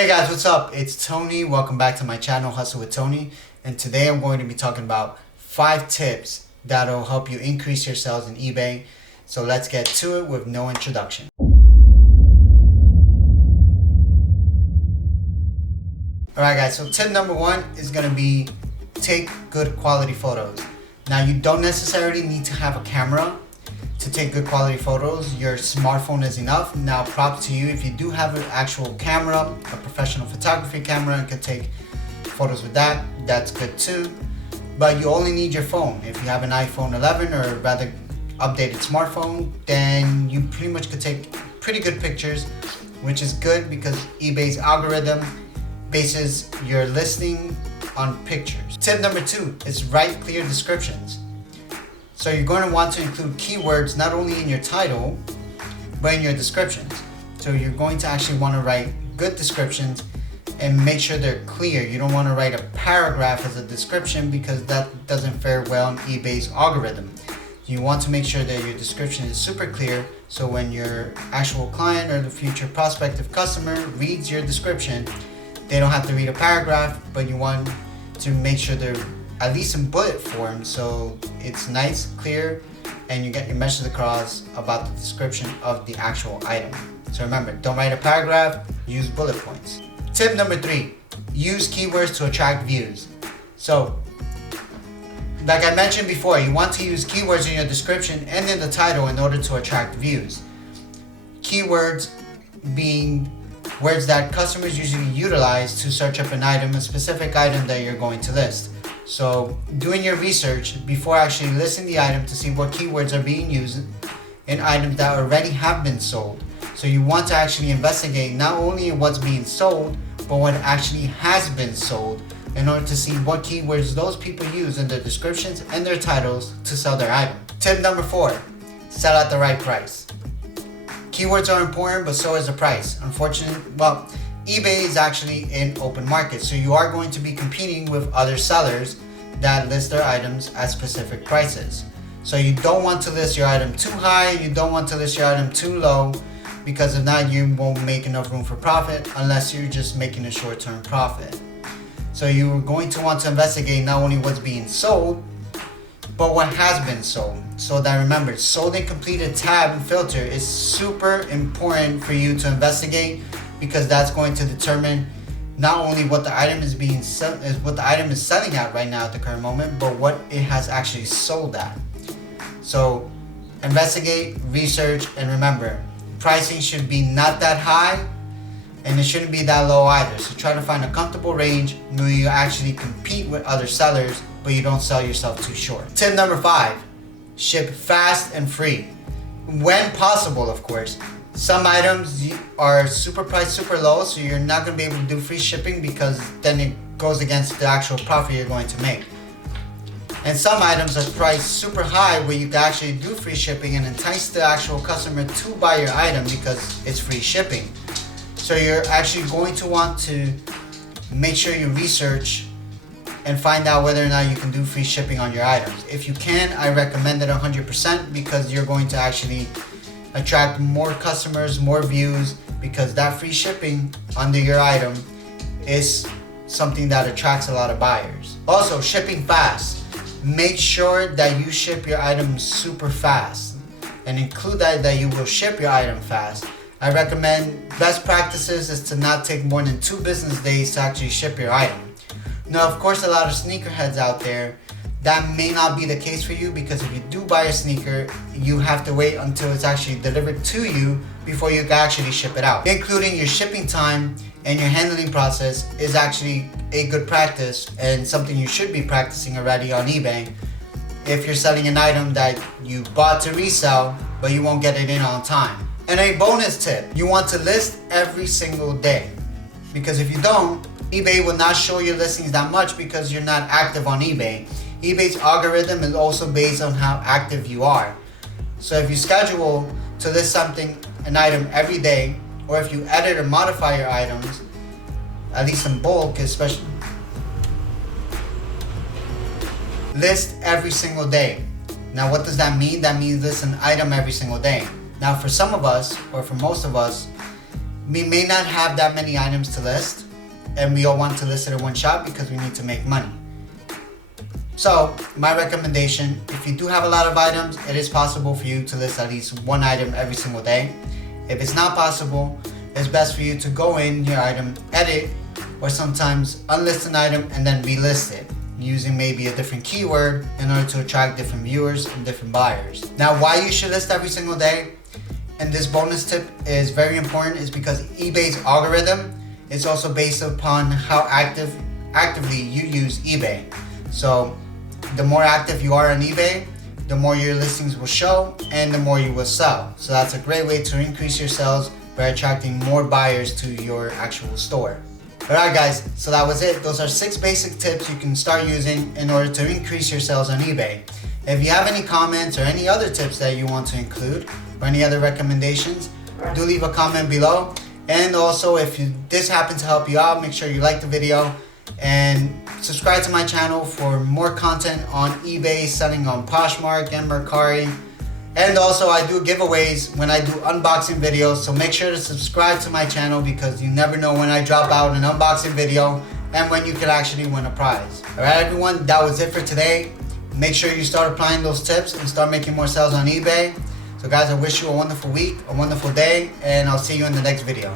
Hey guys, what's up? It's Tony. Welcome back to my channel, Hustle with Tony. And today I'm going to be talking about 5 tips that'll help you increase your sales in eBay. So let's get to it with no introduction. Alright guys, so tip number 1 is going to be take good quality photos. Now you don't necessarily need to have a camera to take good quality photos. Your smartphone is enough. Now props to you if you do have an actual camera, a professional photography camera, and can take photos with that, that's good too. But you only need your phone. If you have an iPhone 11 or rather updated smartphone, then you pretty much could take pretty good pictures, which is good because eBay's algorithm bases your listing on pictures. Tip number 2 is write clear descriptions. So you're going to want to include keywords not only in your title, but in your descriptions. So you're going to actually want to write good descriptions and make sure they're clear. You don't want to write a paragraph as a description because that doesn't fare well in eBay's algorithm. You want to make sure that your description is super clear so when your actual client or the future prospective customer reads your description, they don't have to read a paragraph, but you want to make sure they're at least in bullet form so it's nice, clear, and you get your message across about the description of the actual item. So remember, don't write a paragraph, use bullet points. Tip number 3, use keywords to attract views. So, like I mentioned before, you want to use keywords in your description and in the title in order to attract views. Keywords being words that customers usually utilize to search up an item, a specific item that you're going to list. So doing your research before actually listing the item to see what keywords are being used in items that already have been sold. So you want to actually investigate not only what's being sold, but what actually has been sold in order to see what keywords those people use in their descriptions and their titles to sell their item. Tip number 4, sell at the right price. Keywords are important, but so is the price. Unfortunately, eBay is actually an open market, so you are going to be competing with other sellers that list their items at specific prices. So you don't want to list your item too high, you don't want to list your item too low, because if not, you won't make enough room for profit unless you're just making a short-term profit. So you're going to want to investigate not only what's being sold, but what has been sold. So that remember, sold and completed tab and filter is super important for you to investigate, because that's going to determine not only what the item is selling at right now at the current moment, but what it has actually sold at. So investigate, research, and remember, pricing should be not that high and it shouldn't be that low either. So try to find a comfortable range where you actually compete with other sellers, but you don't sell yourself too short. Tip number 5, ship fast and free. When possible, of course. Some items are priced super low, so you're not going to be able to do free shipping because then it goes against the actual profit you're going to make. And some items are priced super high where you can actually do free shipping and entice the actual customer to buy your item because it's free shipping. So you're actually going to want to make sure you research and find out whether or not you can do free shipping on your items. If you can, I recommend it 100% because you're going to actually attract more customers, more views, because that free shipping under your item is something that attracts a lot of buyers. Also, shipping fast. Make sure that you ship your items super fast and include that you will ship your item fast. I recommend best practices is to not take more than 2 business days to actually ship your item. Now, of course, a lot of sneakerheads out there, that may not be the case for you, because if you do buy a sneaker, you have to wait until it's actually delivered to you before you can actually ship it out. Including your shipping time and your handling process is actually a good practice and something you should be practicing already on eBay if you're selling an item that you bought to resell but you won't get it in on time. And a bonus tip, you want to list every single day, because if you don't, eBay will not show your listings that much because you're not active on eBay. eBay's algorithm is also based on how active you are. So if you schedule to list an item every day, or if you edit or modify your items, at least in bulk, especially, list every single day. Now what does that mean? That means list an item every single day. Now for some of us, or for most of us, we may not have that many items to list, and we all want to list it in one shot because we need to make money. So my recommendation, if you do have a lot of items, it is possible for you to list at least one item every single day. If it's not possible, it's best for you to go in your item, edit, or sometimes unlist an item and then relist it, using maybe a different keyword in order to attract different viewers and different buyers. Now, why you should list every single day, and this bonus tip is very important, is because eBay's algorithm is also based upon how actively you use eBay. So the more active you are on eBay, the more your listings will show and the more you will sell. So that's a great way to increase your sales by attracting more buyers to your actual store. Alright guys, so that was it. Those are 6 basic tips you can start using in order to increase your sales on eBay. If you have any comments or any other tips that you want to include or any other recommendations, do leave a comment below. And also, if this happened to help you out, make sure you like the video and subscribe to my channel for more content on eBay, selling on Poshmark and Mercari. And also, I do giveaways when I do unboxing videos, so make sure to subscribe to my channel because you never know when I drop out an unboxing video and when you can actually win a prize. Alright everyone, that was it for today. Make sure you start applying those tips and start making more sales on eBay. So guys, I wish you a wonderful week, a wonderful day, and I'll see you in the next video.